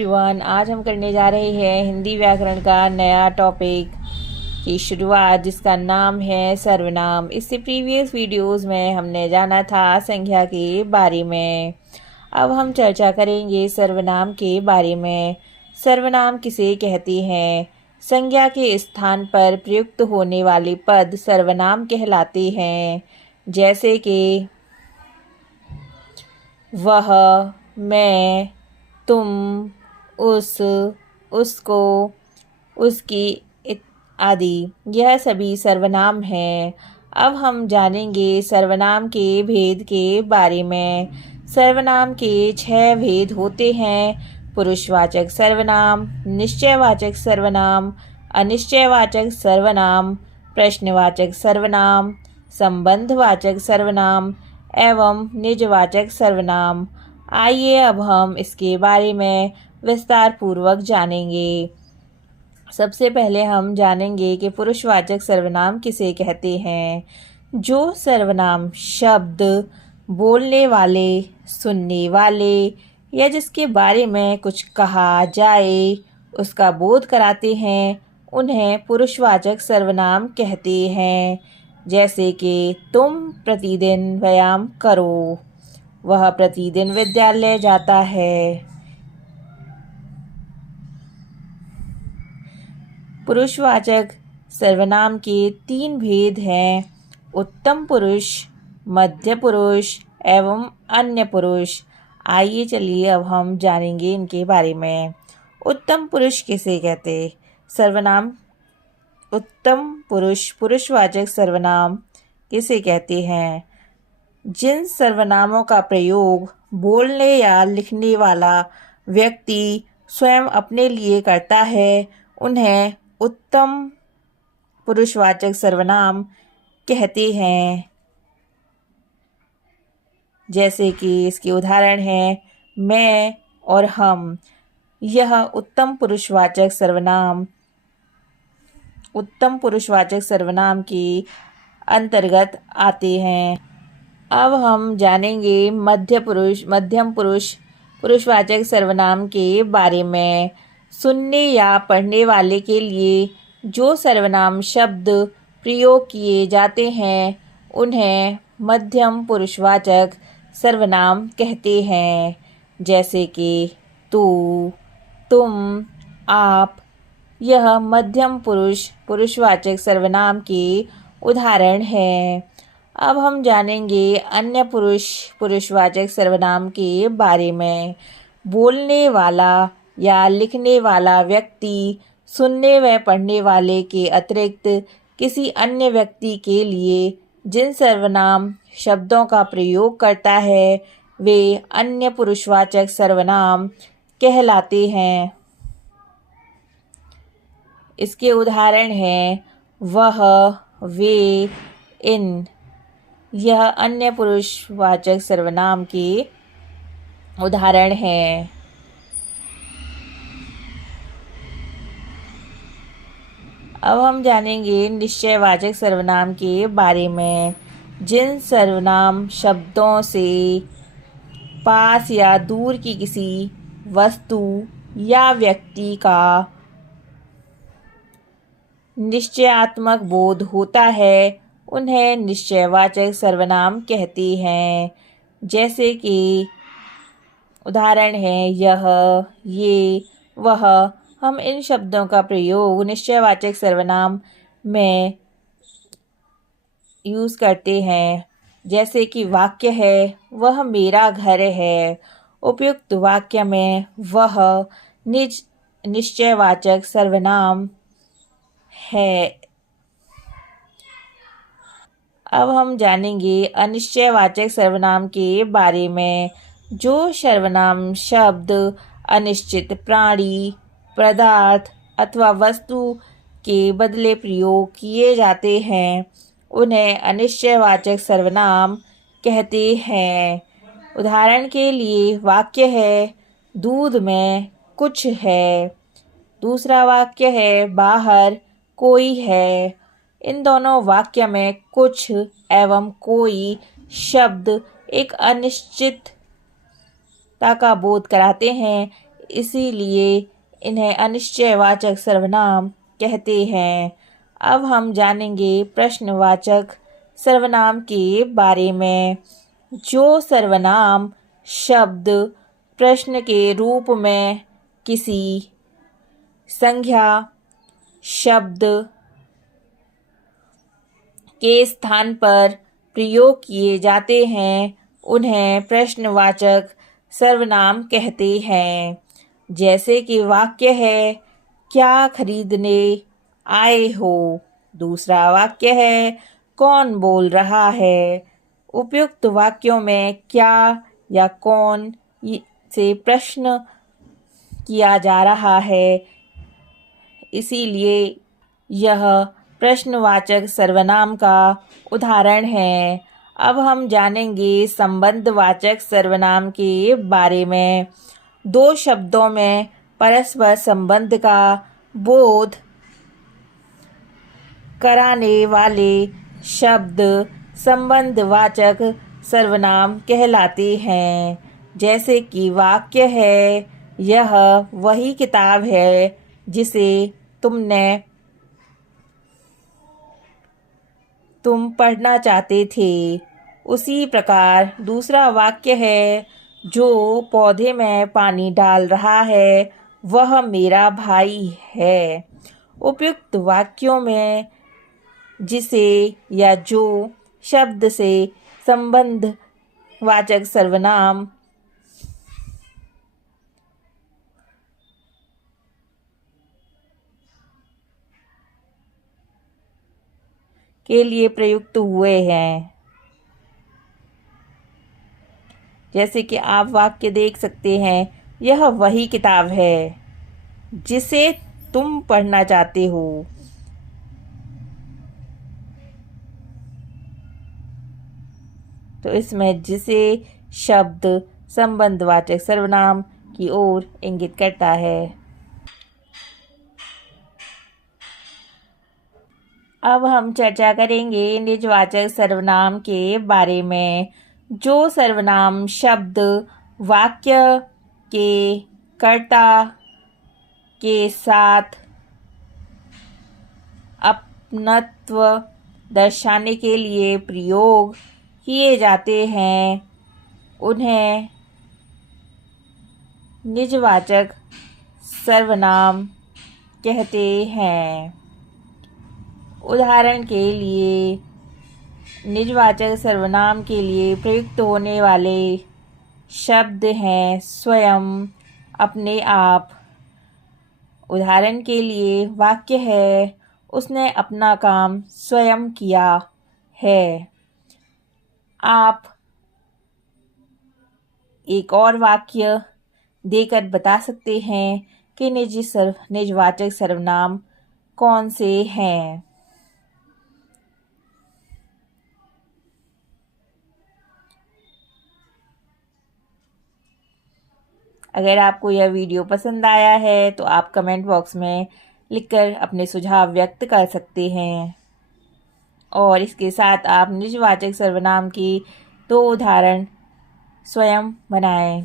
Everyone, आज हम करने जा रहे हैं हिंदी व्याकरण का नया टॉपिक की शुरुआत, जिसका नाम है सर्वनाम। इससे प्रीवियस वीडियोस में हमने जाना था संज्ञा के बारे में। अब हम चर्चा करेंगे सर्वनाम के बारे में। सर्वनाम किसे कहते हैं? संज्ञा के स्थान पर प्रयुक्त होने वाले पद सर्वनाम कहलाते हैं, जैसे कि वह, मैं, तुम, उस, उसको, उसकी आदि। यह सभी सर्वनाम हैं। अब हम जानेंगे सर्वनाम के भेद के बारे में। सर्वनाम के 6 भेद होते हैं: पुरुषवाचक सर्वनाम, निश्चयवाचक सर्वनाम, अनिश्चयवाचक सर्वनाम, प्रश्नवाचक सर्वनाम, संबंधवाचक सर्वनाम एवं निजवाचक सर्वनाम। आइए अब हम इसके बारे में विस्तार पूर्वक जानेंगे। सबसे पहले हम जानेंगे कि पुरुषवाचक सर्वनाम किसे कहते हैं। जो सर्वनाम शब्द बोलने वाले, सुनने वाले या जिसके बारे में कुछ कहा जाए उसका बोध कराते हैं, उन्हें पुरुषवाचक सर्वनाम कहते हैं। जैसे कि तुम प्रतिदिन व्यायाम करो, वह प्रतिदिन विद्यालय जाता है। पुरुषवाचक सर्वनाम के 3 भेद हैं: उत्तम पुरुष, मध्य पुरुष एवं अन्य पुरुष। आइए चलिए अब हम जानेंगे इनके बारे में। उत्तम पुरुष किसे कहते? सर्वनाम उत्तम पुरुष पुरुषवाचक सर्वनाम किसे कहते हैं? जिन सर्वनामों का प्रयोग बोलने या लिखने वाला व्यक्ति स्वयं अपने लिए करता है, उन्हें उत्तम पुरुषवाचक सर्वनाम कहते हैं। जैसे कि इसके उदाहरण हैं मैं और हम। यह उत्तम पुरुषवाचक सर्वनाम के अंतर्गत आते हैं। अब हम जानेंगे मध्यम पुरुष पुरुषवाचक सर्वनाम के बारे में। सुनने या पढ़ने वाले के लिए जो सर्वनाम शब्द प्रयोग किए जाते हैं, उन्हें मध्यम पुरुषवाचक सर्वनाम कहते हैं। जैसे कि तू, तुम, आप। यह मध्यम पुरुषवाचक सर्वनाम के उदाहरण हैं। अब हम जानेंगे अन्य पुरुषवाचक सर्वनाम के बारे में। बोलने वाला या लिखने वाला व्यक्ति सुनने व पढ़ने वाले के अतिरिक्त किसी अन्य व्यक्ति के लिए जिन सर्वनाम शब्दों का प्रयोग करता है, वे अन्य पुरुषवाचक सर्वनाम कहलाते हैं। इसके उदाहरण हैं वह, वे, इन। यह अन्य पुरुषवाचक सर्वनाम के उदाहरण हैं। अब हम जानेंगे निश्चयवाचक सर्वनाम के बारे में। जिन सर्वनाम शब्दों से पास या दूर की किसी वस्तु या व्यक्ति का निश्चयात्मक बोध होता है, उन्हें निश्चयवाचक सर्वनाम कहते हैं। जैसे कि उदाहरण हैं यह, ये, वह। हम इन शब्दों का प्रयोग निश्चयवाचक सर्वनाम में यूज़ करते हैं। जैसे कि वाक्य है वह मेरा घर है। उपयुक्त वाक्य में वह निश्चयवाचक सर्वनाम है। अब हम जानेंगे अनिश्चयवाचक सर्वनाम के बारे में। जो सर्वनाम शब्द अनिश्चित प्राणी, पदार्थ अथवा वस्तु के बदले प्रयोग किए जाते हैं, उन्हें अनिश्चयवाचक सर्वनाम कहते हैं। उदाहरण के लिए वाक्य है दूध में कुछ है। दूसरा वाक्य है बाहर कोई है। इन दोनों वाक्य में कुछ एवं कोई शब्द एक अनिश्चितता का बोध कराते हैं, इसीलिए इन्हें अनिश्चयवाचक सर्वनाम कहते हैं। अब हम जानेंगे प्रश्नवाचक सर्वनाम के बारे में। जो सर्वनाम शब्द प्रश्न के रूप में किसी संज्ञा शब्द के स्थान पर प्रयोग किए जाते हैं उन्हें प्रश्नवाचक सर्वनाम कहते हैं। जैसे कि वाक्य है, क्या खरीदने आए हो। दूसरा वाक्य है, कौन बोल रहा है। उपयुक्त वाक्यों में क्या या कौन से प्रश्न किया जा रहा है, इसीलिए यह प्रश्नवाचक सर्वनाम का उदाहरण है। अब हम जानेंगे संबंधवाचक सर्वनाम के बारे में। दो शब्दों में परस्पर संबंध का बोध कराने वाले शब्द संबंधवाचक सर्वनाम कहलाते हैं। जैसे कि वाक्य है, यह वही किताब है जिसे तुम पढ़ना चाहते थे। उसी प्रकार दूसरा वाक्य है, जो पौधे में पानी डाल रहा है वह मेरा भाई है। उपयुक्त वाक्यों में जिसे या जो शब्द से संबंधवाचक सर्वनाम के लिए प्रयुक्त हुए हैं। जैसे कि आप वाक्य देख सकते हैं, यह वही किताब है जिसे तुम पढ़ना चाहते हो। तो इसमें जिसे शब्द संबंधवाचक सर्वनाम की ओर इंगित करता है। अब हम चर्चा करेंगे निजवाचक सर्वनाम के बारे में। जो सर्वनाम शब्द वाक्य के कर्ता के साथ अपनत्व दर्शाने के लिए प्रयोग किए जाते हैं उन्हें निजवाचक सर्वनाम कहते हैं। उदाहरण के लिए निजवाचक सर्वनाम के लिए प्रयुक्त होने वाले शब्द हैं स्वयं, अपने आप। उदाहरण के लिए वाक्य है, उसने अपना काम स्वयं किया है। आप एक और वाक्य देकर बता सकते हैं कि निजवाचक सर्वनाम कौन से हैं। अगर आपको यह वीडियो पसंद आया है तो आप कमेंट बॉक्स में लिखकर अपने सुझाव व्यक्त कर सकते हैं। और इसके साथ आप निजवाचक सर्वनाम की 2 उदाहरण स्वयं बनाएं।